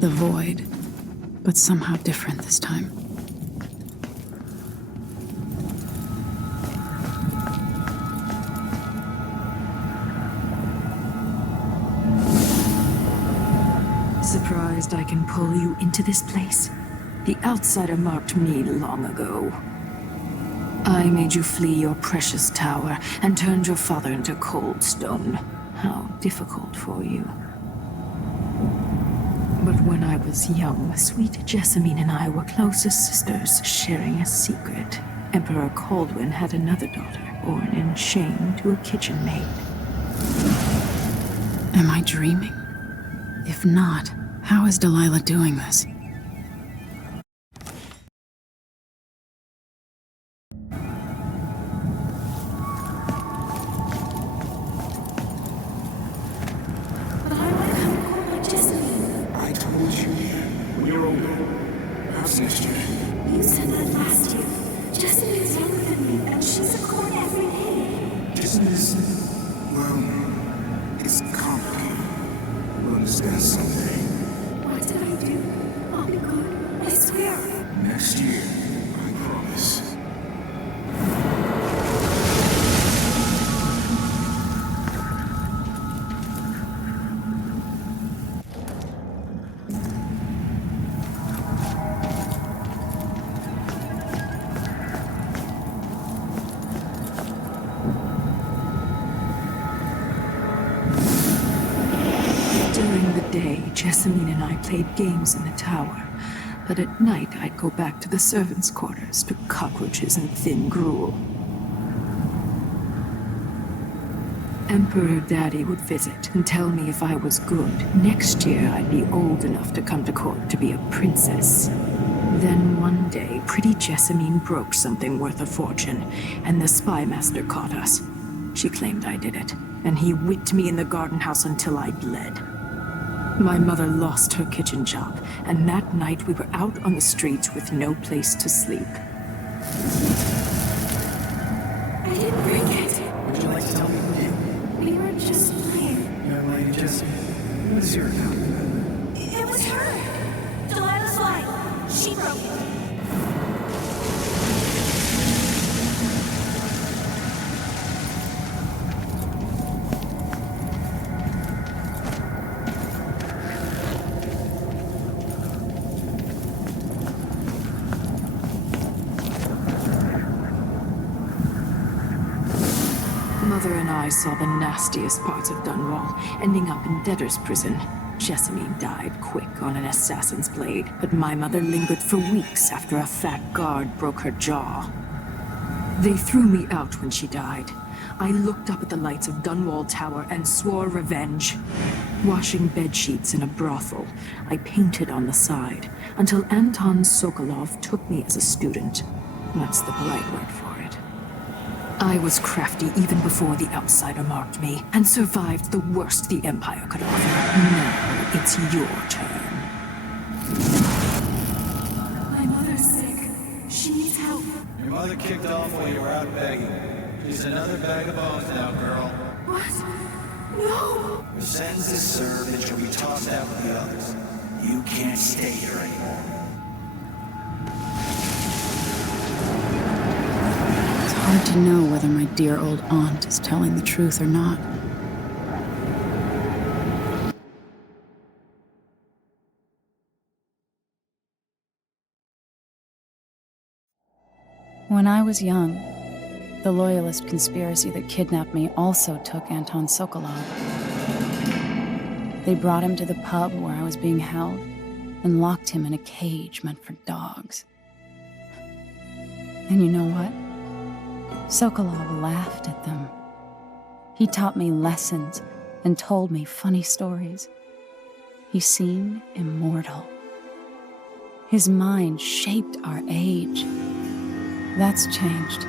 The void, but somehow different this time. Surprised I can pull you into this place? The outsider marked me long ago. I made you flee your precious tower and turned your father into cold stone. How difficult for you. But when I was young, sweet Jessamine and I were close as sisters, sharing a secret. Emperor Kaldwin had another daughter, born in shame to a kitchen maid. Am I dreaming? If not, how is Delilah doing this? You said that last year. Jessamine's younger than me, and she's a court every day. Isn't this... well... it's complicated. We'll understand someday. What did I do? I'll be good. I swear. Next year, I promise. Jessamine and I played games in the tower, but at night I'd go back to the servants' quarters to cockroaches and thin gruel. Emperor Daddy would visit and tell me if I was good. Next year I'd be old enough to come to court to be a princess. Then one day, pretty Jessamine broke something worth a fortune, and the spy master caught us. She claimed I did it, and he whipped me in the garden house until I bled. My mother lost her kitchen job, and that night we were out on the streets with no place to sleep. I didn't bring it. Would you like to tell me who did? We were just playing. Young lady Jessie, what is your account of that? It was her. Delilah's lie. She broke it. Mother and I saw the nastiest parts of Dunwall, ending up in debtor's prison. Jessamine died quick on an assassin's blade, but my mother lingered for weeks after a fat guard broke her jaw. They threw me out when she died. I looked up at the lights of Dunwall Tower and swore revenge. Washing bedsheets in a brothel, I painted on the side, until Anton Sokolov took me as a student. That's the polite word for it. I was crafty even before the outsider marked me, and survived the worst the Empire could offer. Now it's your turn. My mother's sick. She needs help. Your mother kicked off while you were out begging. She's another bag of bones now, girl. What? No! Your sentence is served and she'll be tossed out with the others. You can't stay here anymore. Hard to know whether my dear old aunt is telling the truth or not. When I was young, the loyalist conspiracy that kidnapped me also took Anton Sokolov. They brought him to the pub where I was being held and locked him in a cage meant for dogs. And you know what? Sokolov laughed at them. He taught me lessons and told me funny stories. He seemed immortal. His mind shaped our age. That's changed.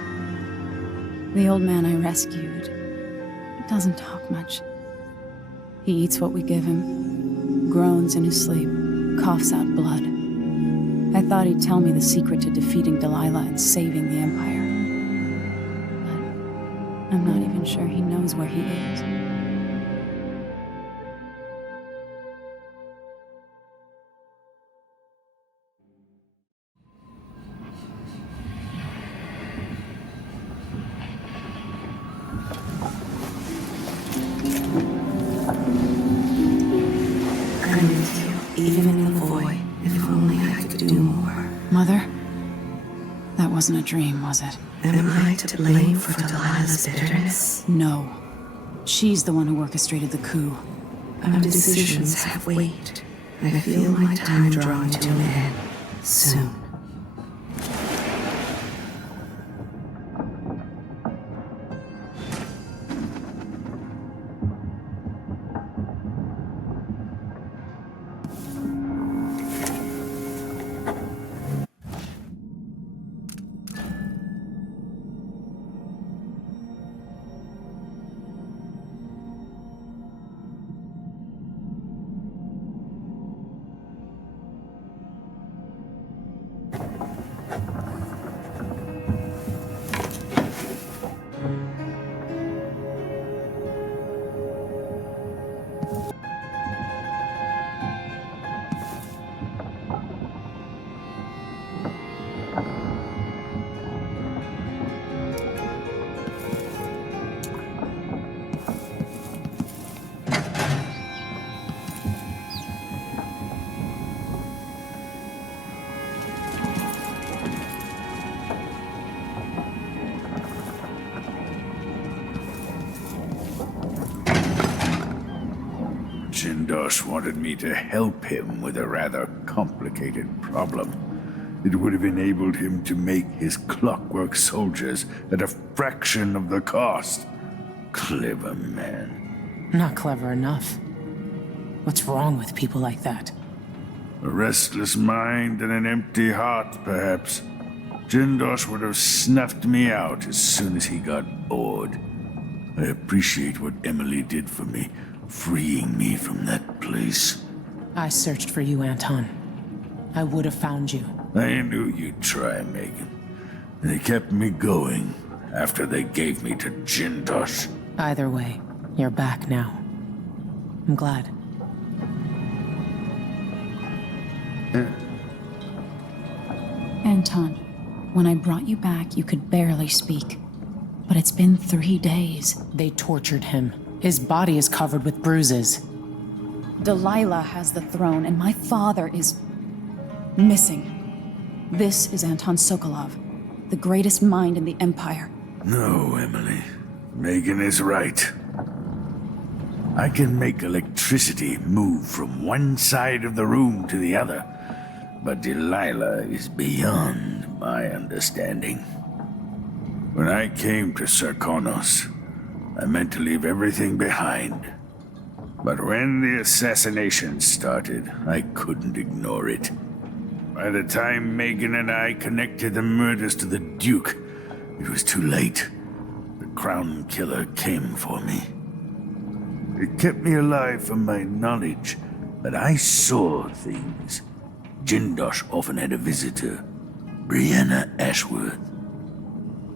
The old man I rescued doesn't talk much. He eats what we give him, groans in his sleep, coughs out blood. I thought he'd tell me the secret to defeating Delilah and saving the Empire. But I'm not even sure he knows where he is. I'm with you, even in the void. If only I could do more. Mother? That wasn't a dream, was it? Am I to blame for Delilah's bitterness? No. She's the one who orchestrated the coup. Our decisions have weight. I feel my time drawing to an end soon. Jindosh wanted me to help him with a rather complicated problem. It would have enabled him to make his clockwork soldiers at a fraction of the cost. Clever man. Not clever enough. What's wrong with people like that? A restless mind and an empty heart, perhaps. Jindosh would have snuffed me out as soon as he got bored. I appreciate what Emily did for me, freeing me from that place. I searched for you, Anton. I would have found you. I knew you'd try, Megan. They kept me going after they gave me to Jindosh. Either way, you're back now. I'm glad. Anton, when I brought you back, you could barely speak. But it's been 3 days. They tortured him. His body is covered with bruises. Delilah has the throne, and my father is missing. This is Anton Sokolov, the greatest mind in the Empire. No, Emily. Megan is right. I can make electricity move from one side of the room to the other, but Delilah is beyond my understanding. When I came to Sarkonos, I meant to leave everything behind. But when the assassination started, I couldn't ignore it. By the time Megan and I connected the murders to the Duke, it was too late. The Crown Killer came for me. It kept me alive from my knowledge, but I saw things. Jindosh often had a visitor, Bрианна Эшворт.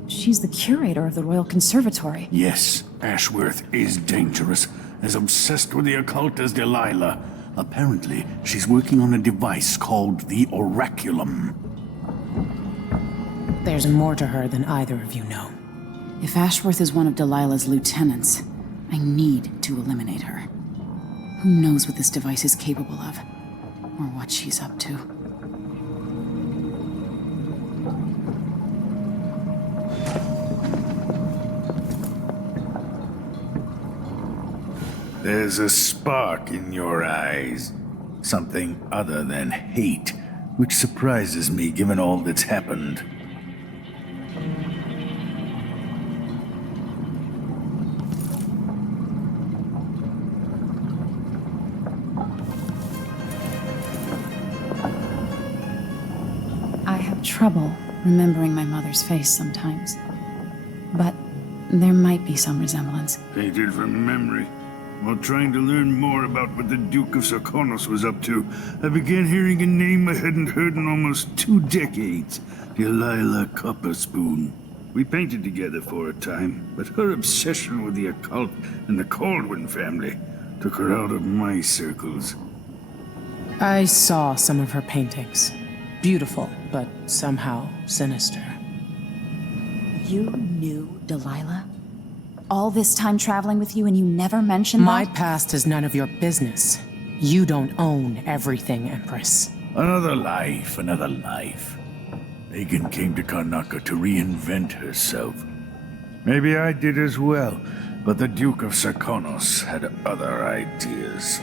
She's the curator of the Royal Conservatory. Yes, Ashworth is dangerous, as obsessed with the occult as Delilah. Apparently, she's working on a device called the Oraculum. There's more to her than either of you know. If Ashworth is one of Delilah's lieutenants, I need to eliminate her. Who knows what this device is capable of, or what she's up to. There's a spark in your eyes. Something other than hate, which surprises me given all that's happened. trouble remembering my mother's face sometimes. But there might be some resemblance. Painted from memory. While trying to learn more about what the Duke of Sarkonos was up to, I began hearing a name I hadn't heard in almost 2 decades. Delilah Copperspoon. We painted together for a time, but her obsession with the occult and the Caldwin family took her out of my circles. I saw some of her paintings. Beautiful, but somehow sinister. You knew Delilah? All this time traveling with you and you never mentioned My that? past is none of your business. You don't own everything, Empress. Another life, another life. Megan came to Karnaca to reinvent herself. Maybe I did as well, but the Duke of Sarkonos had other ideas.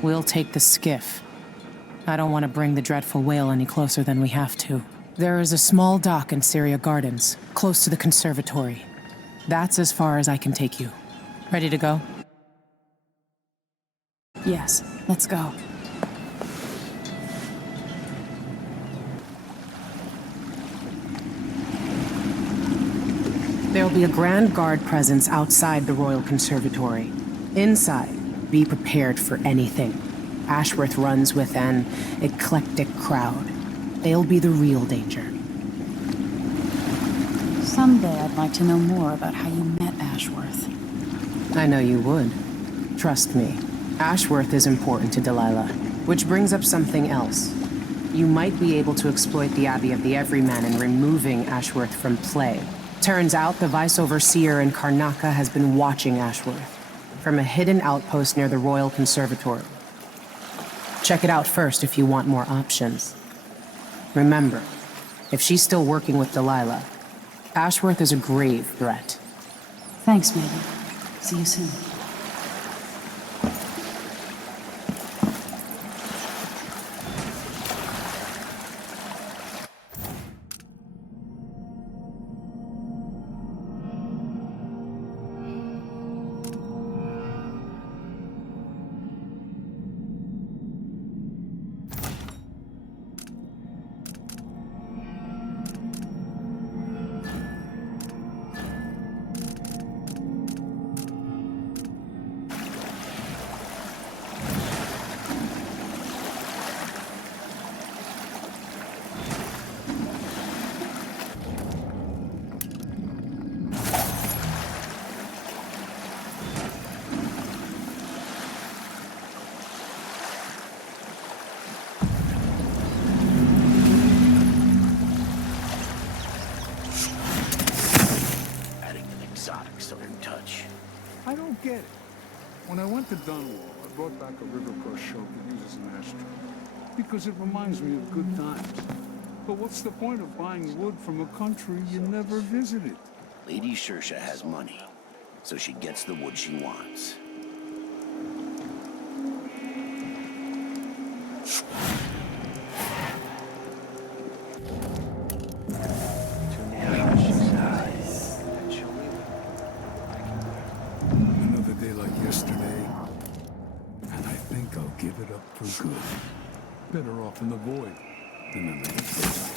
We'll take the skiff. I don't want to bring the dreadful whale any closer than we have to. There is a small dock in Syria Gardens, close to the conservatory. That's as far as I can take you. Ready to go? Yes, let's go. There'll be a Grand Guard presence outside the Royal Conservatory. Inside, be prepared for anything. Ashworth runs with an eclectic crowd. They'll be the real danger. Someday I'd like to know more about how you met Ashworth. I know you would. Trust me. Ashworth is important to Delilah. Which brings up something else. You might be able to exploit the Abbey of the Everyman in removing Ashworth from play. Turns out the Vice Overseer in Karnaca has been watching Ashworth from a hidden outpost near the Royal Conservatory. Check it out first if you want more options. Remember, if she's still working with Delilah, Ashworth is a grave threat. Thanks, Megan. See you soon. I don't get it. When I went to Dannuolе, I brought back a river cross show to use as an ashtray. Because it reminds me of good times. But what's the point of buying wood from a country you never visited? Lady Shersha has money, so she gets the wood she wants. think I'll give it up for good. Better off in the void than in the place.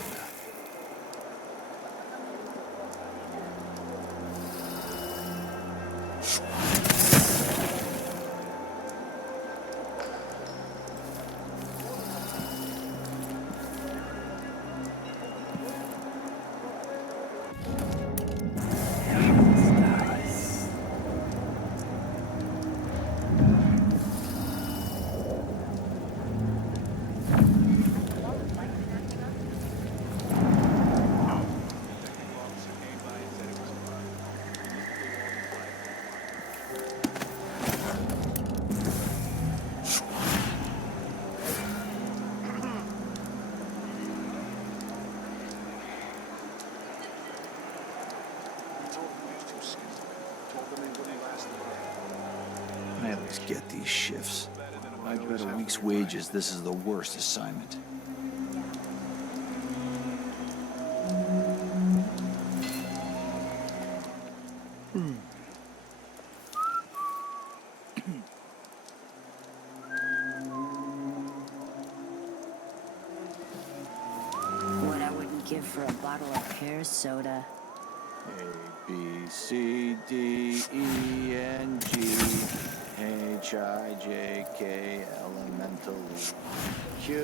I always get these shifts. I bet a week's wages, this is the worst assignment. What I wouldn't give for a bottle of pear soda. A, B, C, D, E, N, G, H, I, J, K, elementally, Q,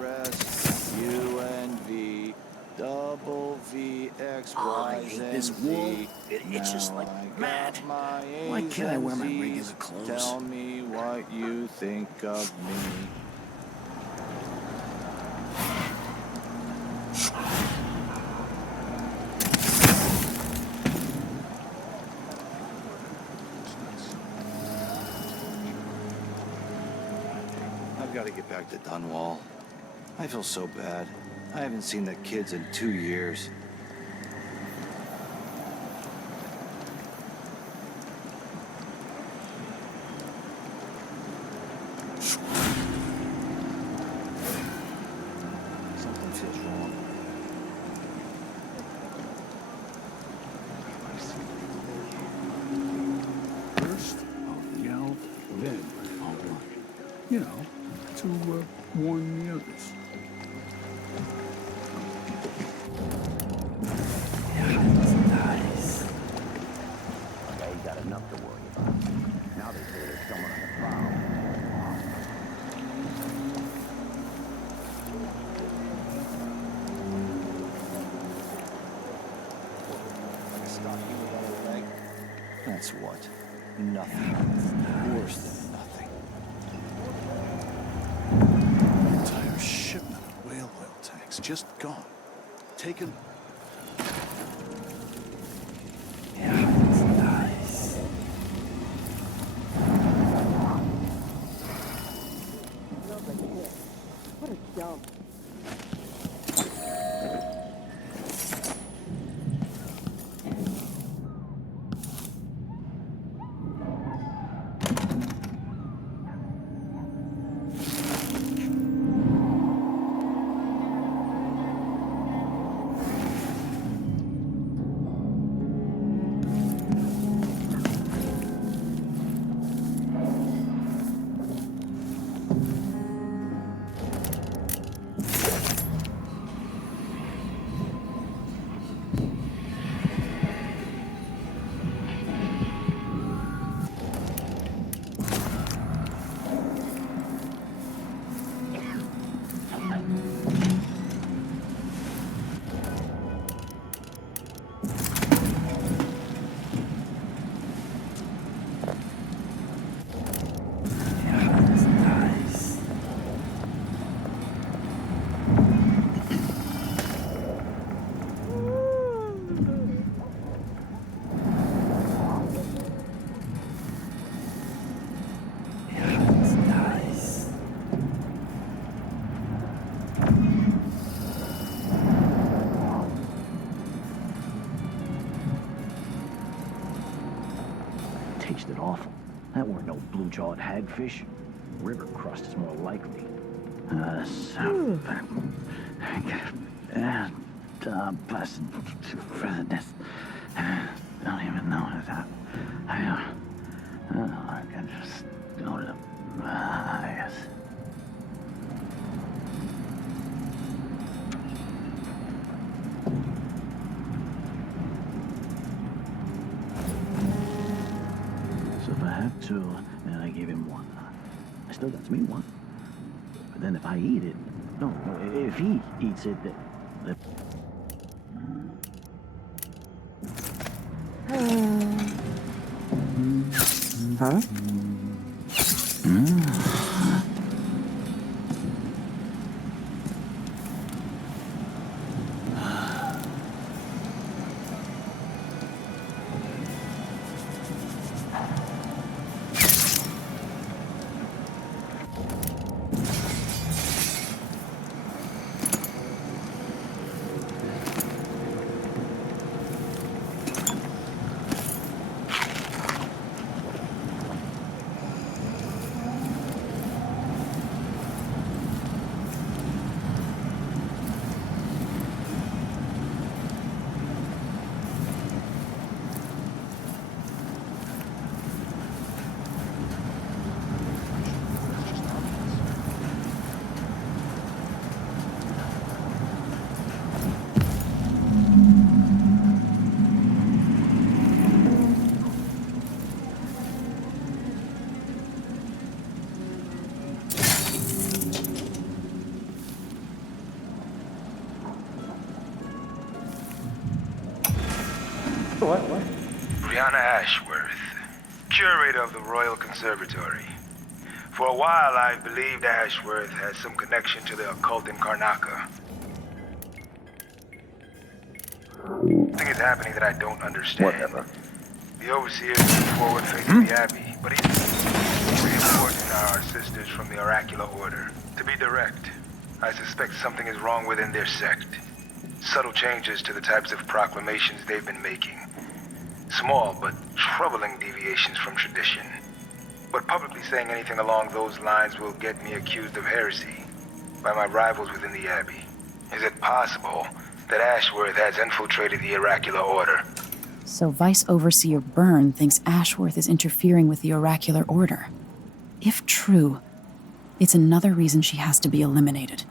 R, S, U, N, V, double V, X, Y, Z, this wool. It itches like mad. Why can't I wear my regular clothes? Tell me what you think of me. I've got to get back to Dunwall. I feel so bad. I haven't seen the kids in 2 years. Something feels wrong. First, I'll yell, then I'll run. You know, to warn the others. Nice. Okay, you got enough to worry about. Now they say there's someone on the prowl. Stop you without a leg? That's what? Nothing. Worse than nothing. An entire shipment of whale oil tanks just gone. Taken. Nice. What a dump. Tasted awful. That weren't no blue-jawed hagfish. River crust is more likely. Blessed for this. Don't even know that. I can just go to 2, and I gave him 1. I still got me 1. But then if I eat it, no, if he eats it, Huh? What? Bрианна Эшворт, curator of the Royal Conservatory. For a while, I believed Ashworth had some connection to the occult in Karnaca. Something is happening that I don't understand. Whatever. The overseer is forward facing the Abbey, but he's reinforcing our sisters from the oracular order. To be direct, I suspect something is wrong within their sect. Subtle changes to the types of proclamations they've been making. Small but troubling deviations from tradition. But publicly saying anything along those lines will get me accused of heresy by my rivals within the Abbey. Is it possible that Ashworth has infiltrated the oracular order? So Vice Overseer Byrne thinks Ashworth is interfering with the oracular order. If true, it's another reason she has to be eliminated.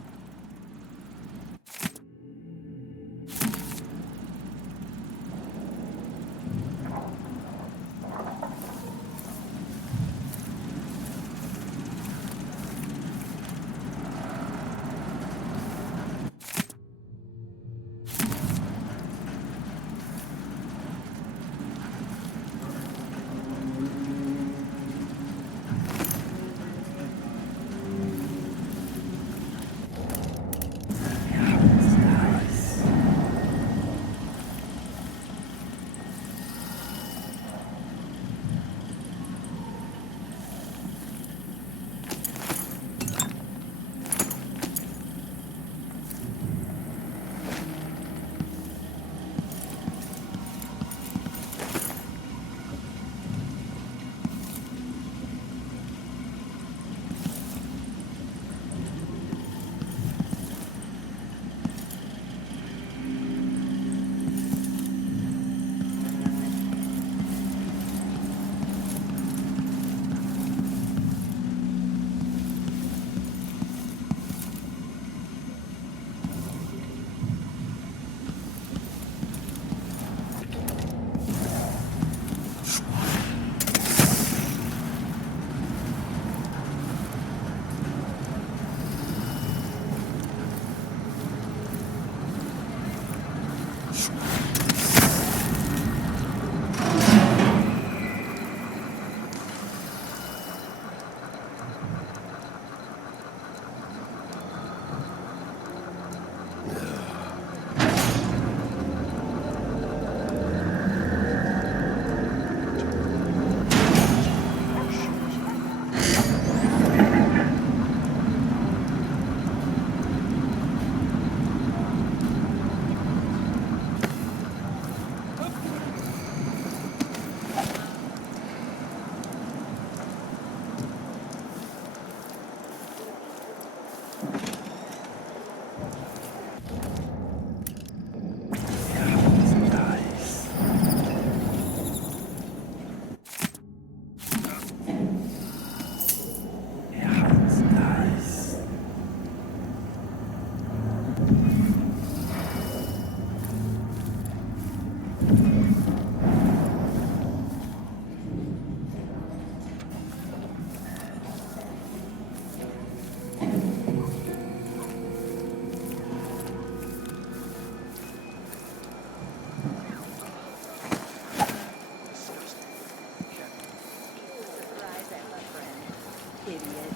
idiot.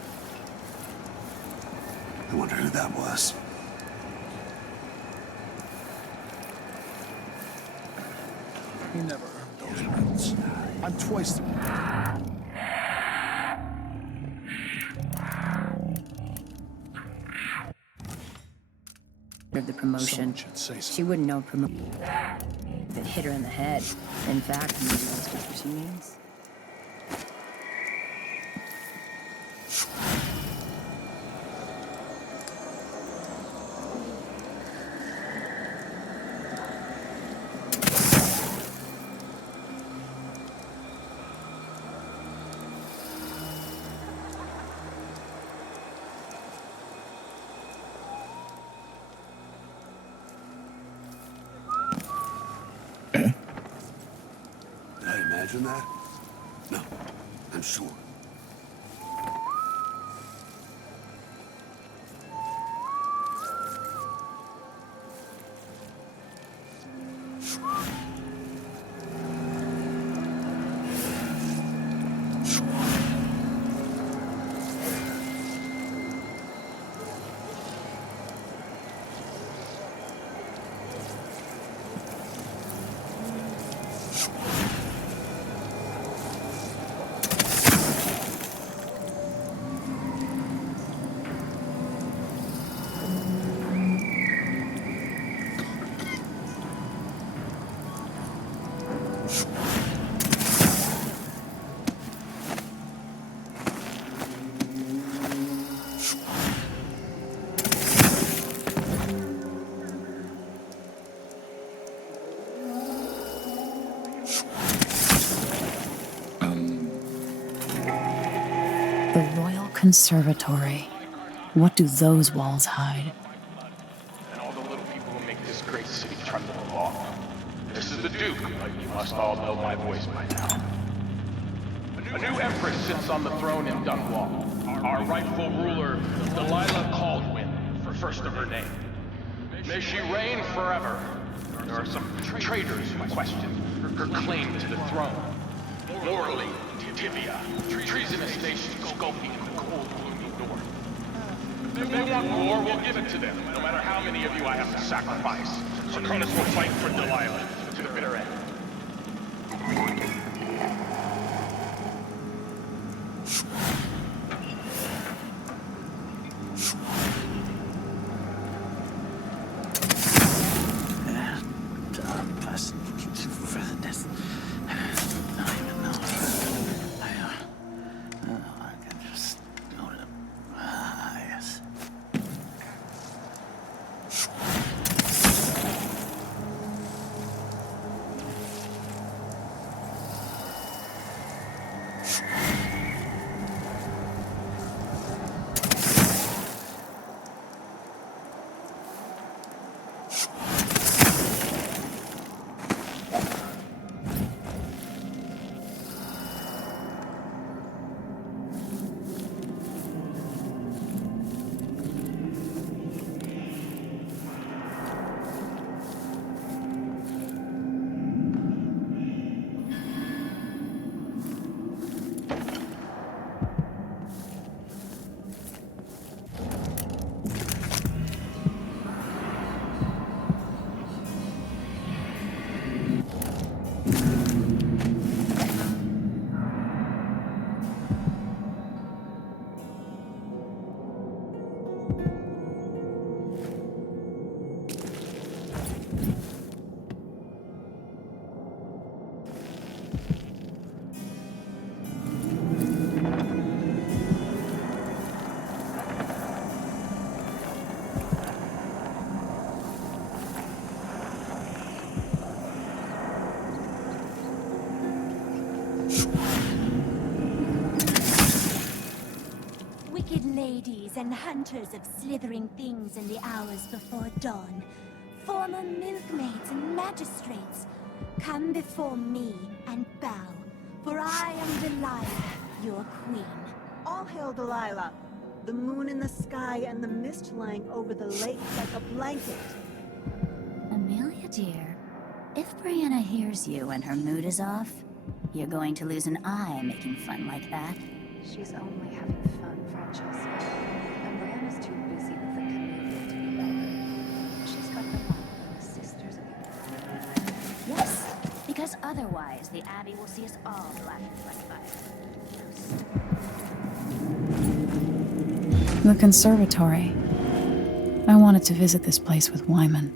I wonder who that was. He never earned those medals. I'm twice the... Of the promotion. She wouldn't know promotion. If it hit her in the head. In fact, maybe that's just what she means. Imagine that? No, I'm sure. The Royal Conservatory. What do those walls hide? And all the little people who make this great city tremble along. This is the Duke, but you must all know my voice by now. A new empress sits on the throne in Dunwall. Our rightful ruler, Dalilы Caldwin, for first of her name. May she reign forever. There are some traitors who question her claim to the throne. Morally, tibia, treasonous nations skulking in the cold, gloomy north. If they want war, we'll give it to them, no matter how many of you I have to sacrifice. Cronus will fight for Dalilы to the bitter end. Ladies and hunters of slithering things in the hours before dawn, former milkmaids and magistrates, come before me and bow, for I am Dalilы, your queen. All hail Dalilы, the moon in the sky and the mist lying over the lake like a blanket. Amelia, dear, if Brianna hears you and her mood is off, you're going to lose an eye making fun like that. She's only having fun. Otherwise, the Abbey will see us all blasted like fire. The conservatory. I wanted to visit this place with Wyman.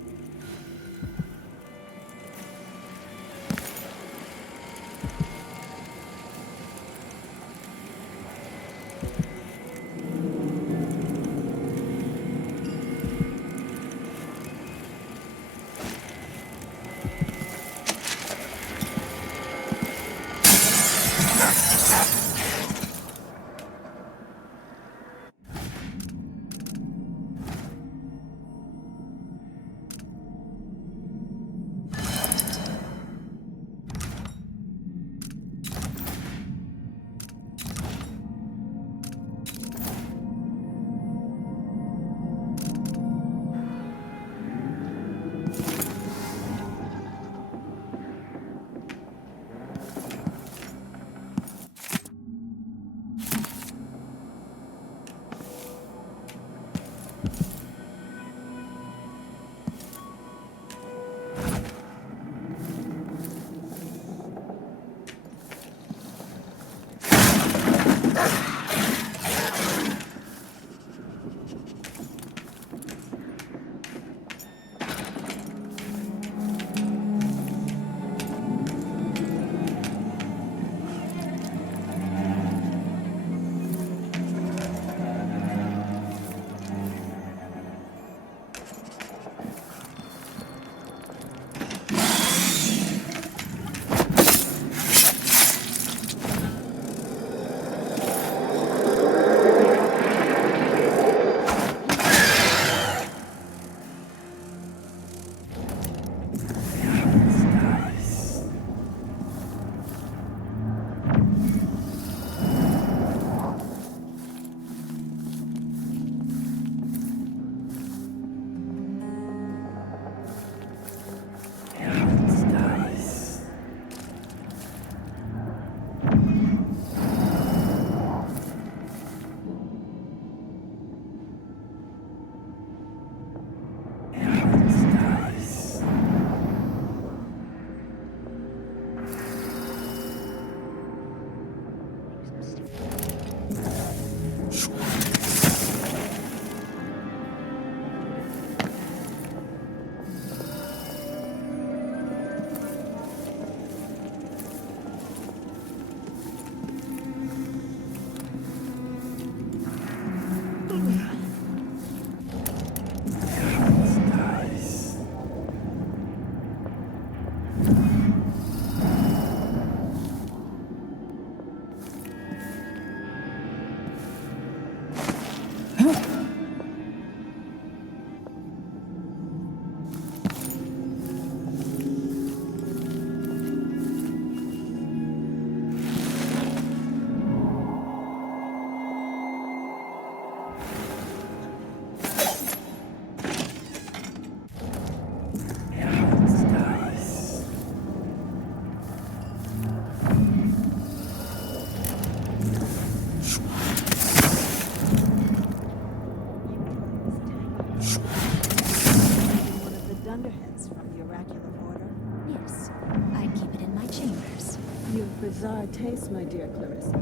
Bizarre taste, my dear Clarissa.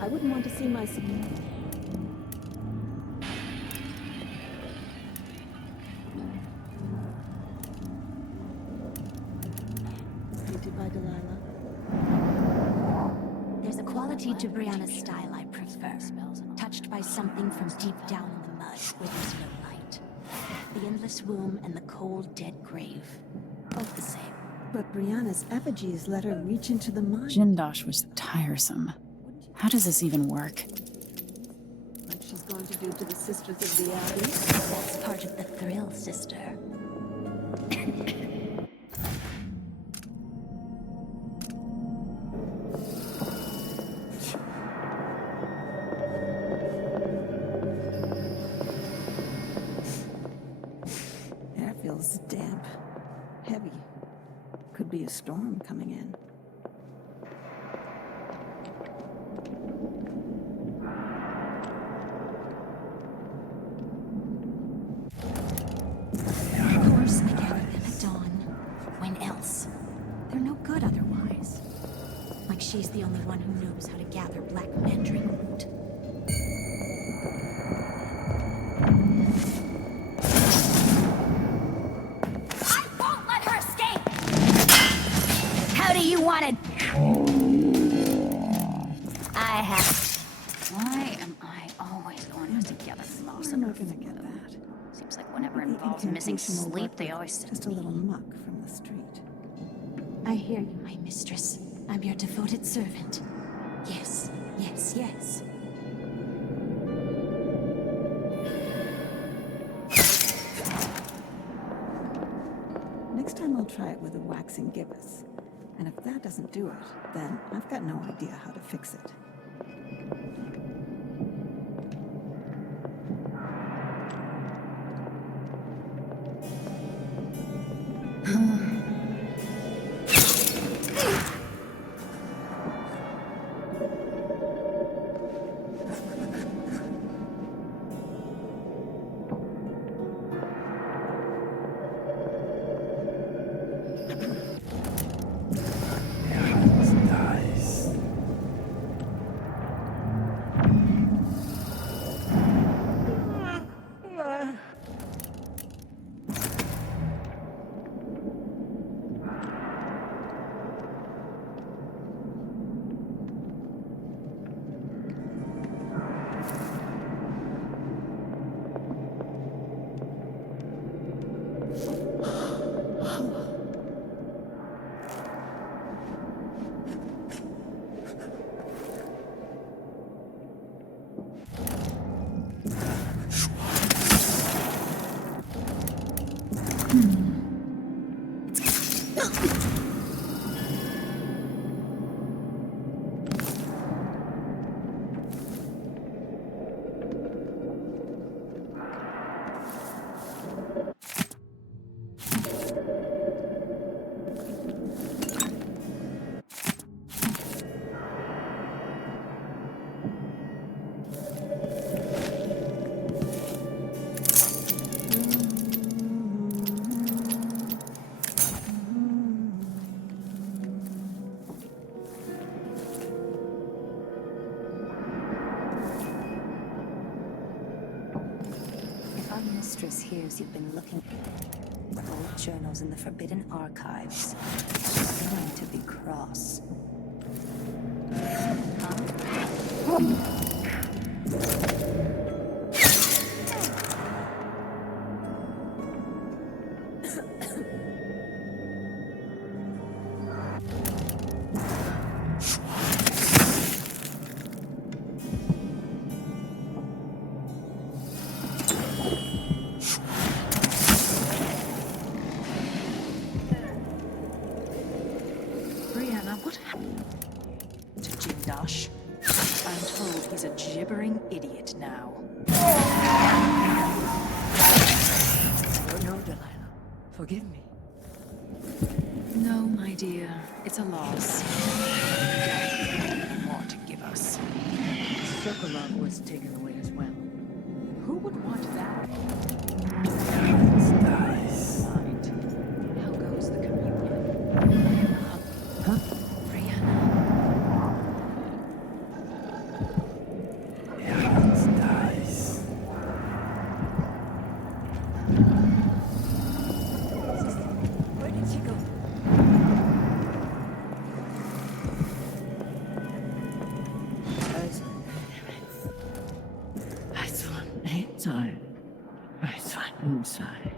I wouldn't want to see my painted by Delilah. There's a quality to Brianna's style I prefer. Touched by something from deep down in the mud where there's no light. The endless womb and the cold, dead grave. Both the same. But Brianna's effigies let her reach into the mind. Jindosh was tiresome. How does this even work? Like she's going to do to the Sisters of the Abbey? That's part of the thrill, sister. Air feels damp, heavy. Could be a storm coming in. Of course I gathered them at dawn. When else? They're no good otherwise. she's the only one who knows how to gather black mandrake root. I won't let her escape! How do you want it? I have... Why am I always the one who's together moss and We're not gonna get that. Seems like whenever it involves missing sleep, they always send just a little muck from the street. I hear you, my mistress. I'm your devoted servant. Yes, yes, yes. Next time I'll try it with a waxing gibbous. And if that doesn't do it, then I've got no idea how to fix it. Mistress hears you've been looking for old journals in the Forbidden Archives. She's going to be cross. Brianna, what happened to Jindash? I'm told he's a gibbering idiot now. No, Delilah. Forgive me. No, my dear. It's a loss. Death more to give us. Sokolov was taken away as well. Who would want that? Nice. How goes the communion? Huh? Brianna. Yeah, it's nice. Where did she go? Inside.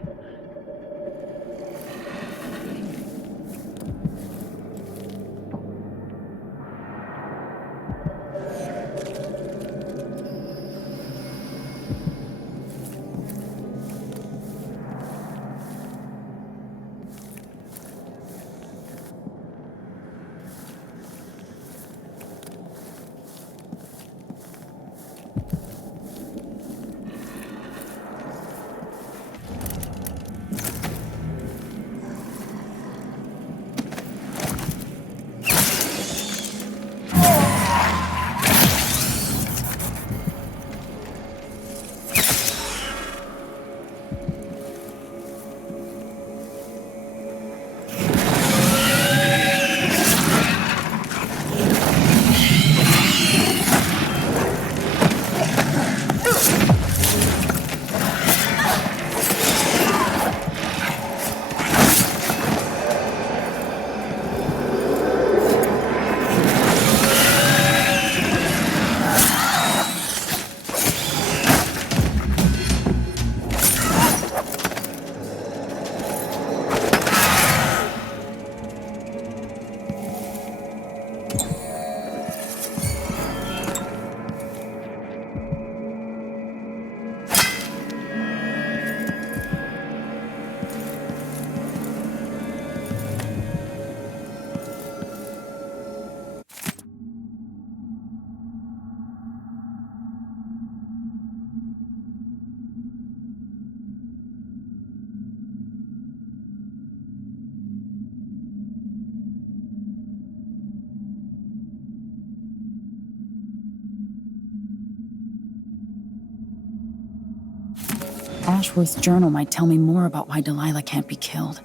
Ashworth's journal might tell me more about why Delilah can't be killed.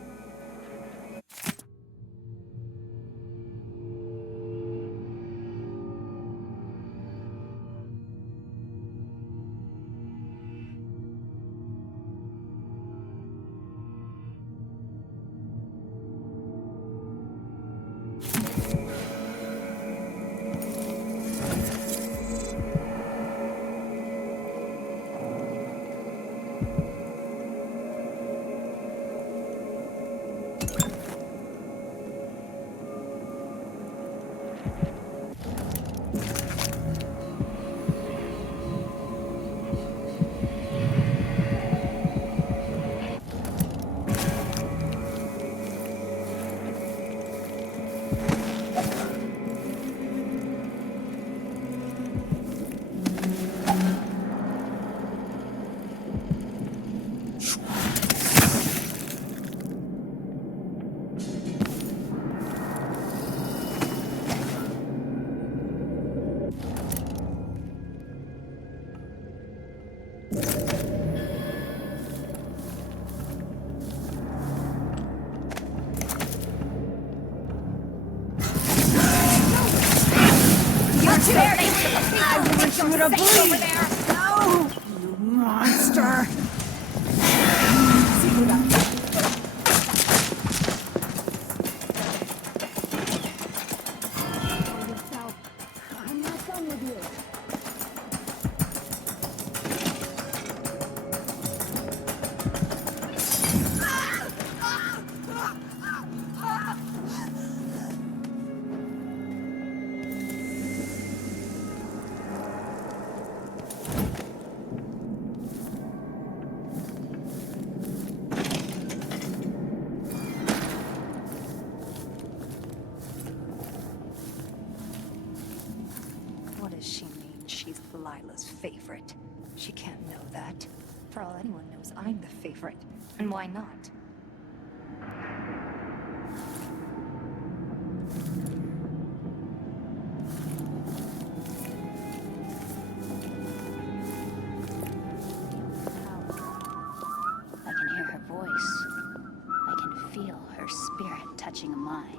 Favorite. She can't know that. For all anyone knows, I'm the favorite. And why not? I can hear her voice. I can feel her spirit touching mine.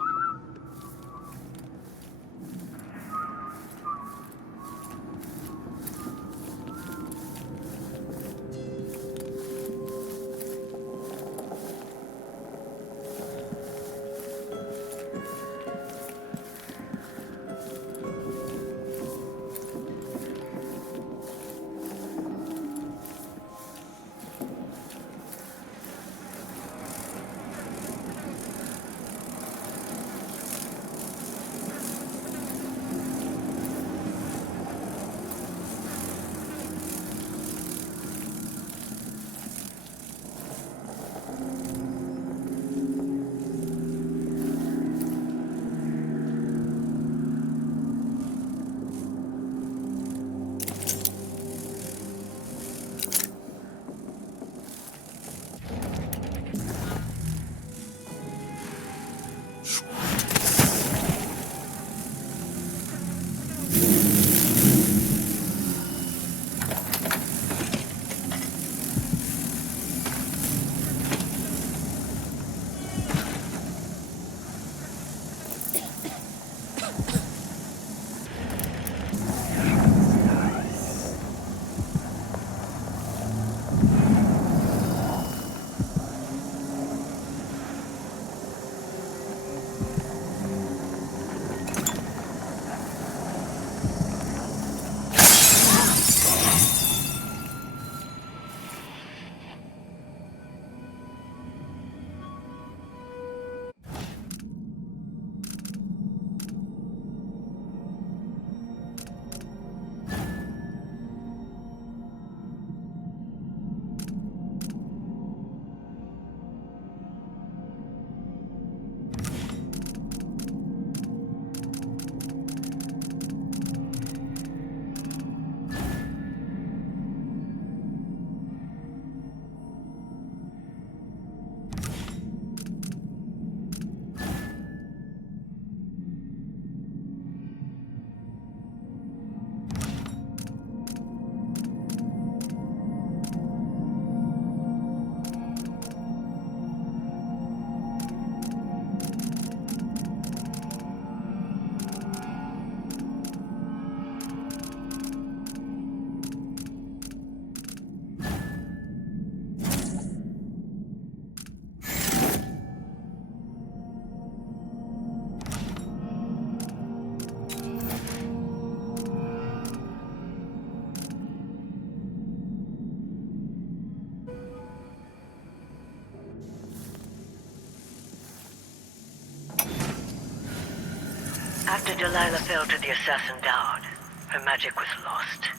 After Delilah fell to the assassin Dowd, her magic was lost,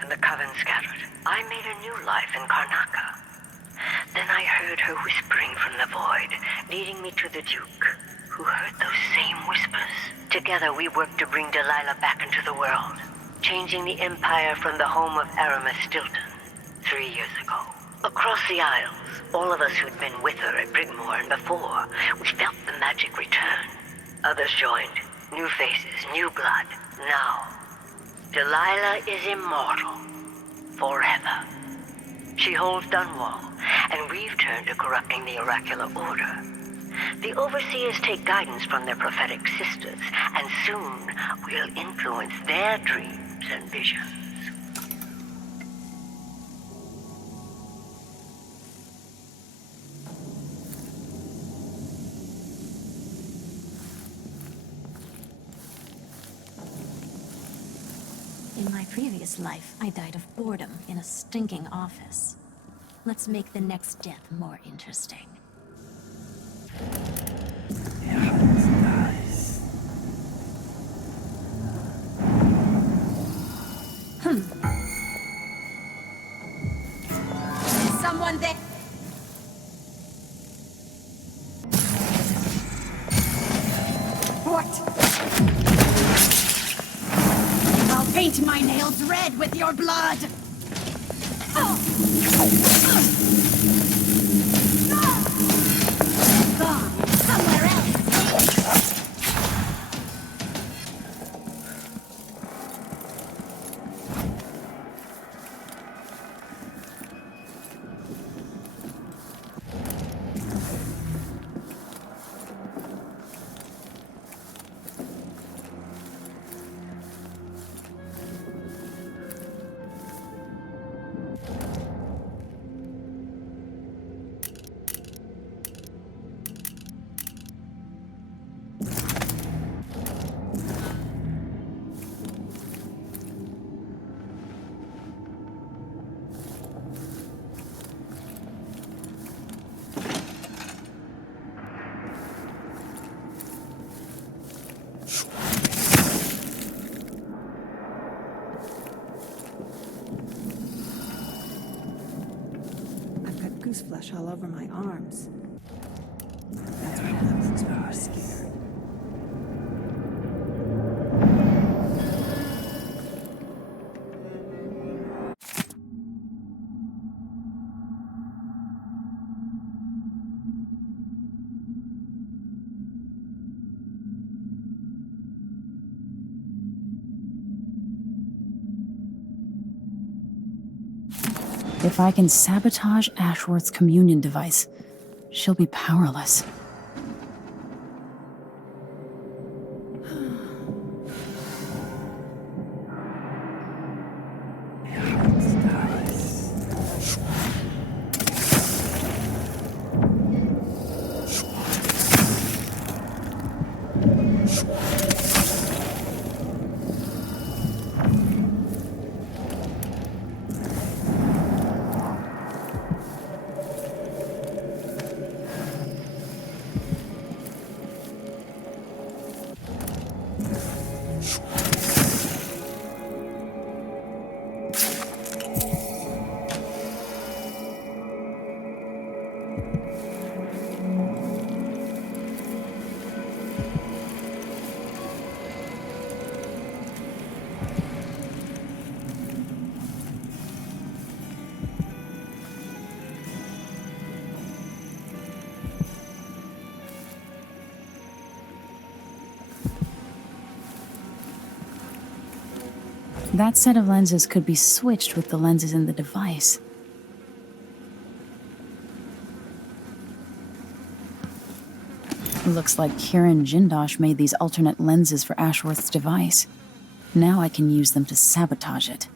and the coven scattered. I made a new life in Karnaca. Then I heard her whispering from the void, leading me to the Duke, who heard those same whispers. Together we worked to bring Delilah back into the world, changing the Empire from the home of Aramis Stilton 3 years ago. Across the Isles, all of us who'd been with her at Brigmore and before, we felt the magic return. Others joined. New faces, new blood. Now, Delilah is immortal. Forever. She holds Dunwall, and we've turned to corrupting the oracular order. The overseers take guidance from their prophetic sisters, and soon we'll influence their dreams and visions. In my previous life, I died of boredom in a stinking office. Let's make the next death more interesting. Is someone there? What? I'll paint my nails red with your blood! Oh! Gone somewhere else! Flesh all over my arms. That's what happens when you're scared. If I can sabotage Ashworth's communion device, she'll be powerless. That set of lenses could be switched with the lenses in the device. Looks like Kieran Jindosh made these alternate lenses for Ashworth's device. Now I can use them to sabotage it.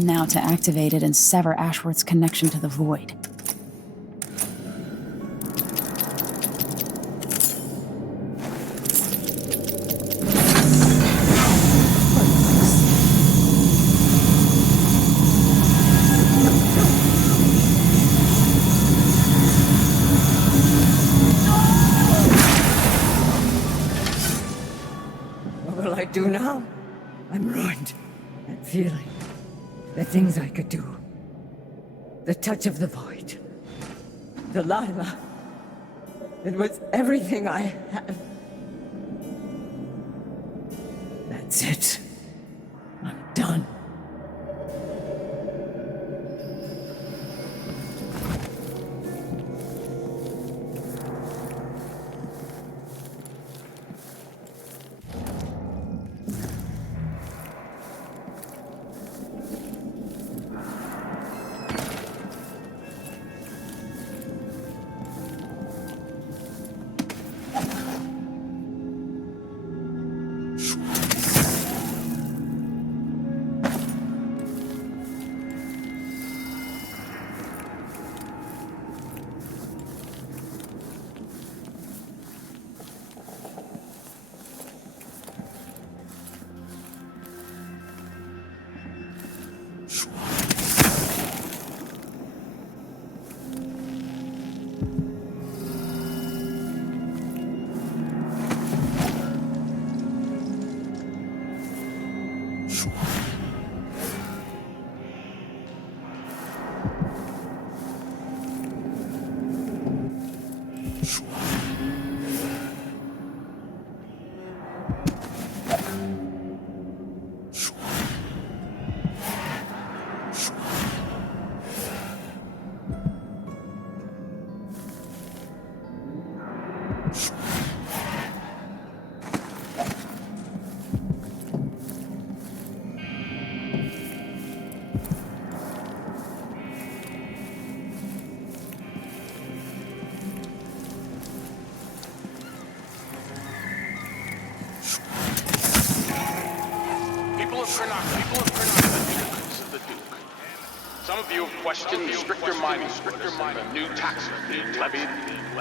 Now to activate it and sever Ashworth's connection to the void. What will I do now? I'm ruined. That feeling. The things I could do. The touch of the void. Delilah. It was everything I had. That's it. I'm done. Some of you have questioned the stricter mining the new taxes levied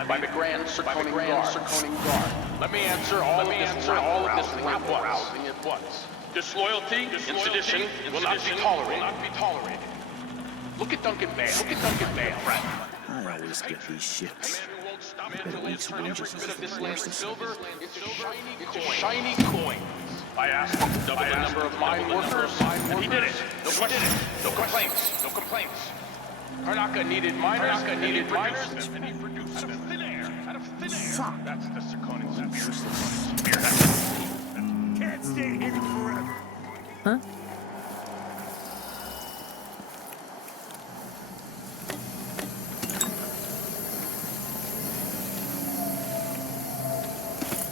by the Grand Circoning Guard. Let me answer all of this at once. Disloyalty and sedition will not be tolerated. Look at Duncan Bale. I always get these shits. I bet a week's wages is the worst of silver. Into shiny coins. I asked him to double the number of mine workers, and he did it. No questions, no complaints. Karnaca needed miners, and he produced them. Out of thin air. That's the Circoning spirit. Can't stay hidden forever. Huh?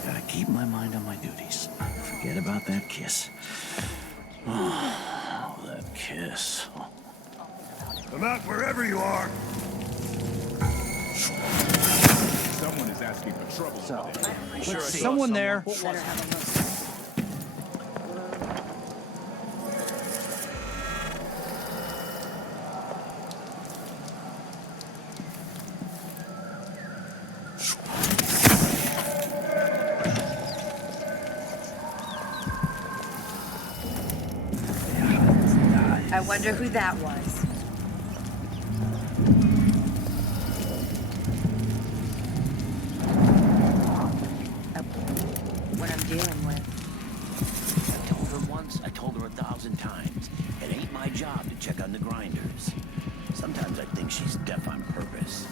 Gotta keep my mind on my duties. Forget about that kiss. Oh, that kiss. Come out wherever you are. Someone is asking for trouble. So, Someone there. Better have a look. I wonder who that was. What I'm dealing with. I told her once, I told her 1,000 times. It ain't my job to check on the grinders. Sometimes I think she's deaf on purpose.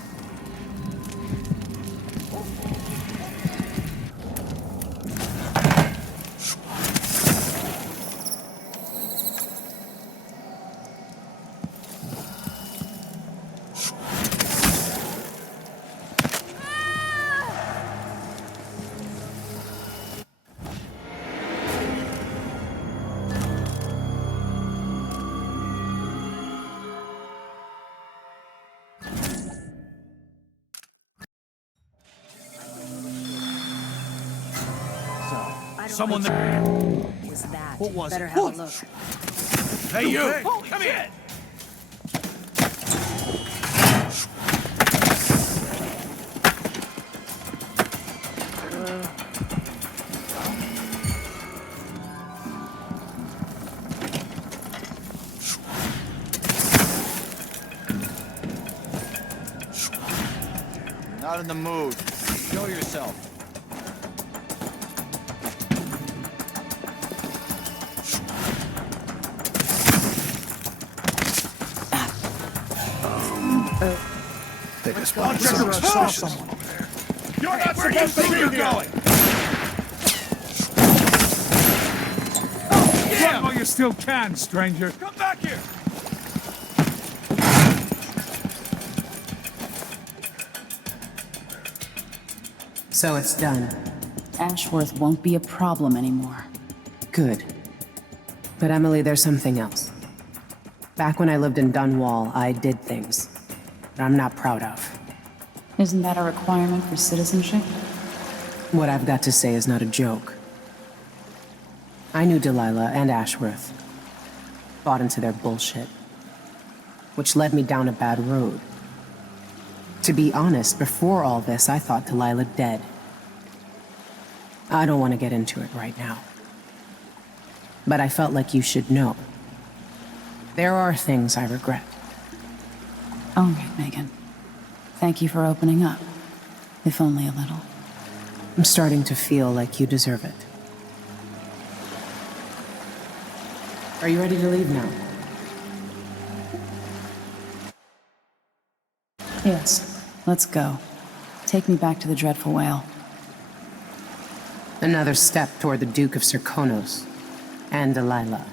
Someone there. Was that? What was Better it? have a look. Hey, you! Holy come here! Not in the mood. Show yourself. They just want to saw someone over there. You're not supposed to be here! Going? Run while you still can, stranger. Come back here! So it's done. Ashworth won't be a problem anymore. Good. But Emily, there's something else. Back when I lived in Dunwall, I did things that I'm not proud of. Isn't that a requirement for citizenship? What I've got to say is not a joke. I knew Delilah and Ashworth. Bought into their bullshit. Which led me down a bad road. To be honest, before all this, I thought Delilah dead. I don't want to get into it right now. But I felt like you should know. There are things I regret. All right, Megan. Thank you for opening up. If only a little. I'm starting to feel like you deserve it. Are you ready to leave now? Yes. Let's go. Take me back to the Dreadful Whale. Another step toward the Duke of Serkonos and Delilah.